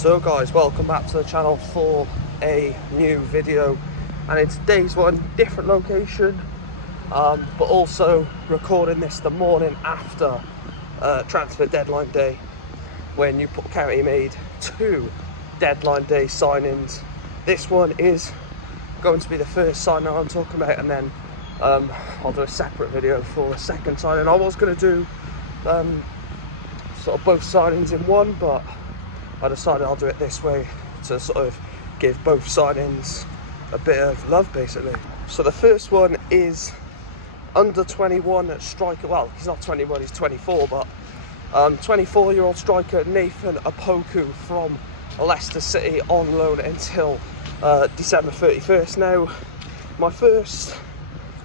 So guys, welcome back to the channel for a new video, and in today's one, different location, but also recording this the morning after transfer deadline day, when Newport County made 2 deadline day signings. This one is going to be the first signing I'm talking about, and then I'll do a separate video for the second signing. I was going to do sort of both signings in one, but I decided I'll do it this way to sort of give both signings a bit of love, basically. So the first one is under 21 striker. Well, he's not 21, he's 24, but 24-year-old striker Nathan Opoku from Leicester City on loan until December 31st. Now, my first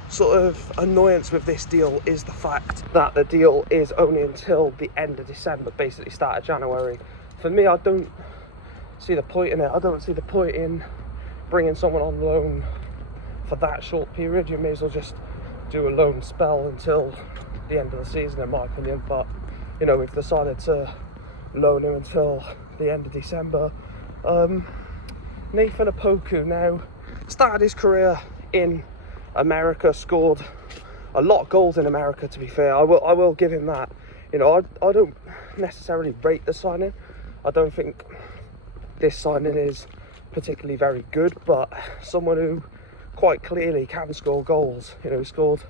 sort of annoyance with this deal is the fact that the deal is only until the end of December, basically start of January. For me, I don't see the point in it. I don't see the point in bringing someone on loan for that short period. You may as well just do a loan spell until the end of the season, in my opinion. But, you know, we've decided to loan him until the end of December. Nathan Opoku now started his career in America, scored a lot of goals in America, to be fair. I will give him that. You know, I don't necessarily rate the signing. I don't think this signing is particularly very good, but someone who quite clearly can score goals. You know, he scored,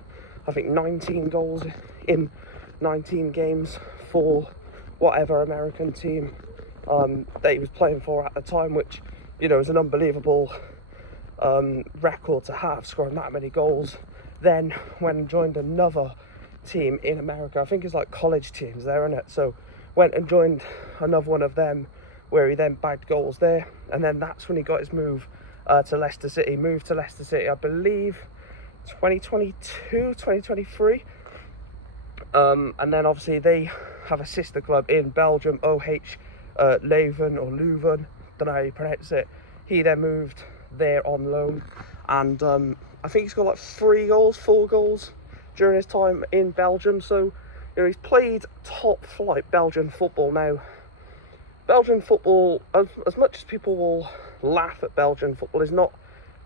I think, 19 goals in 19 games for whatever American team that he was playing for at the time, which, you know, is an unbelievable record to have, scoring that many goals. Then when joined another team in America, I think it's like college teams there, isn't it? So went and joined another one of them, where he then bagged goals there, and then that's when he got his move to Leicester City. Moved to Leicester City, I believe 2022, 2023, and then obviously they have a sister club in Belgium, OH Leuven or Leuven, don't know how you pronounce it. He then moved there on loan, and I think he's got like 4 goals during his time in Belgium. So, you know, he's played top flight Belgian football. Now, Belgian football, as much as people will laugh at Belgian football, is not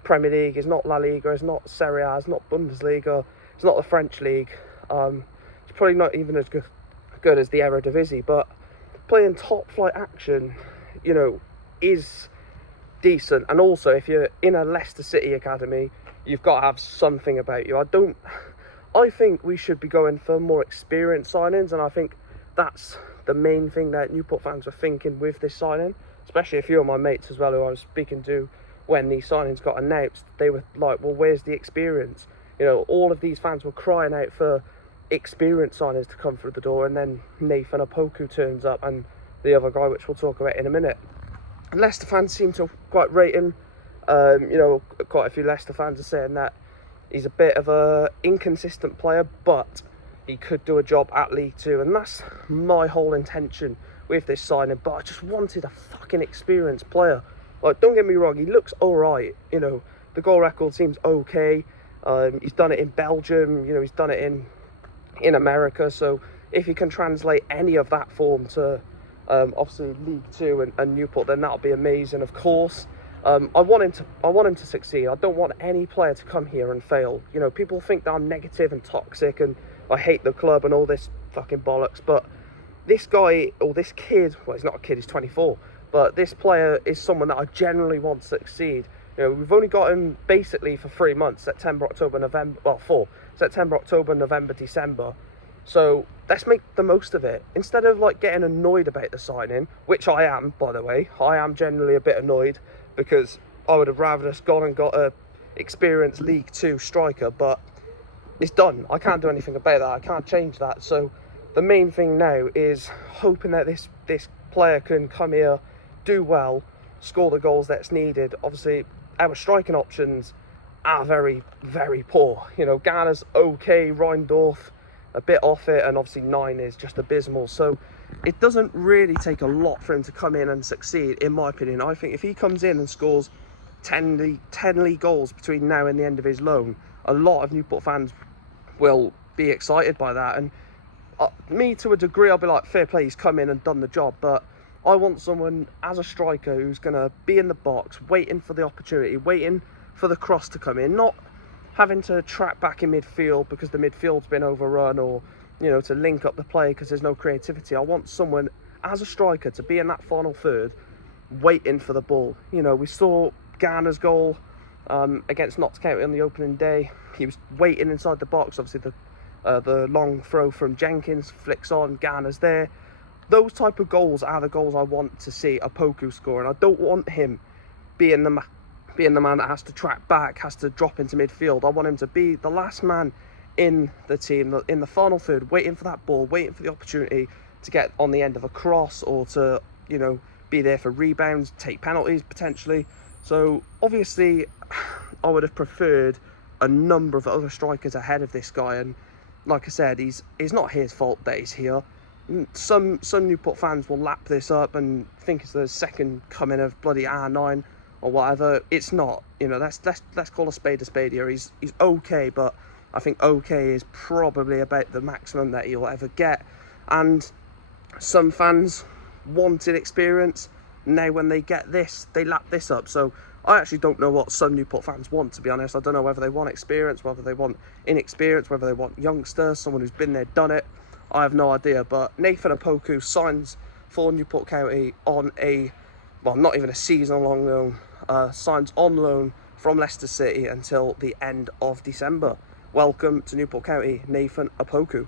Premier League, it's not La Liga, it's not Serie A, it's not Bundesliga, it's not the French league. It's probably not even as good as the Eredivisie, but playing top flight action, you know, is decent. And also, if you're in a Leicester City academy, you've got to have something about you. I think we should be going for more experienced signings, and I think that's the main thing that Newport fans were thinking with this signing, especially a few of my mates as well who I was speaking to when these signings got announced. They were like, well, where's the experience? You know, all of these fans were crying out for experienced signings to come through the door, and then Nathan Opoku turns up, and the other guy, which we'll talk about in a minute. And Leicester fans seem to quite rate him. You know, quite a few Leicester fans are saying that he's a bit of a inconsistent player, but he could do a job at League 2, and that's my whole intention with this signing. But I just wanted a fucking experienced player. Like, don't get me wrong, he looks alright. You know, the goal record seems okay. He's done it in Belgium, you know, he's done it in America. So if he can translate any of that form to obviously League 2 and Newport, then that'll be amazing, of course. I want him to succeed. I don't want any player to come here and fail. You know, people think that I'm negative and toxic and I hate the club and all this fucking bollocks, but this guy, or this kid, well, he's not a kid, he's 24, but this player is someone that I generally want to succeed. You know, we've only got him basically for 3 months, September, October, November, well, 4, September, October, November, December. So let's make the most of it. Instead of like getting annoyed about the signing, which I am, by the way, I am generally a bit annoyed, because I would have rather just gone and got a experienced League 2 striker, but it's done. I can't do anything about that. I can't change that. So the main thing now is hoping that this player can come here, do well, score the goals that's needed. Obviously, our striking options are very, very poor. You know, Garner's okay, Reindorf a bit off it, and obviously 9 is just abysmal. So it doesn't really take a lot for him to come in and succeed, in my opinion. I think if he comes in and scores 10 league goals between now and the end of his loan, a lot of Newport fans will be excited by that. And me, to a degree, I'll be like, fair play, he's come in and done the job. But I want someone as a striker who's going to be in the box, waiting for the opportunity, waiting for the cross to come in, not having to track back in midfield because the midfield's been overrun, or, you know, to link up the play because there's no creativity. I want someone as a striker to be in that final third, waiting for the ball. You know, we saw Garner's goal against Notts County on the opening day. He was waiting inside the box. Obviously, the long throw from Jenkins flicks on, Garner's there. Those type of goals are the goals I want to see Opoku score, and I don't want him being the man that has to track back, has to drop into midfield. I want him to be the last man in the team, in the final third, waiting for that ball, waiting for the opportunity to get on the end of a cross, or to, you know, be there for rebounds, take penalties potentially. So obviously I would have preferred a number of other strikers ahead of this guy, and like I said, it's not his fault that he's here. Some Newport fans will lap this up and think it's the second coming of bloody R9 or whatever. It's not. You know, let's call a spade here. He's okay, but I think okay is probably about the maximum that he'll ever get. And some fans wanted experience. Now when they get this, they lap this up. So I actually don't know what some Newport fans want, to be honest. I don't know whether they want experience, whether they want inexperience, whether they want youngsters, someone who's been there, done it. I have no idea. But Nathan Opoku signs for Newport County on a, well, not even a season-long loan, signs on loan from Leicester City until the end of December. Welcome to Newport County, Nathan Opoku.